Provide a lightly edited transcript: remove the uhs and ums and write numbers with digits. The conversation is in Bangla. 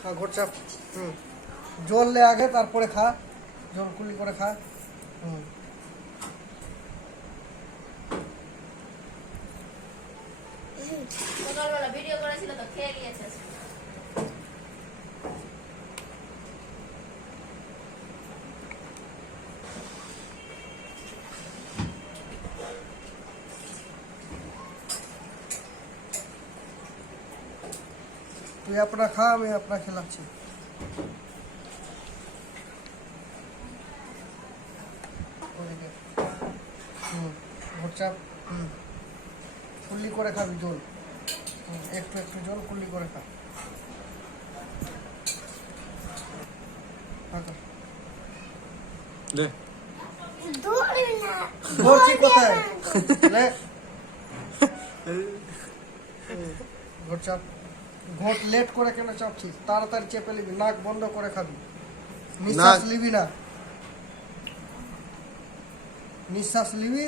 খা ঘোট চাপ। জল লে আগে, তারপরে খা। জল কুলি করে খা। সকালবেলা ভিডিও করেছিল তো, খেয়ে নিয়েছে। তুই अपना खा, मैं अपना खिलाচ্ছি। ঘোট চাপ। কুলি করে খাবি জল। একটু একটু জল কুলি করে খা। দে ধরছি কোথায়? লে ঘোট চাপ। ঘোট লেট করে কেন চাপছিস? তাড়াতাড়ি চেপে নিবি, নাক বন্ধ করে খাবি। নিঃশ্বাস নিবি না, নিঃশ্বাস নিবি।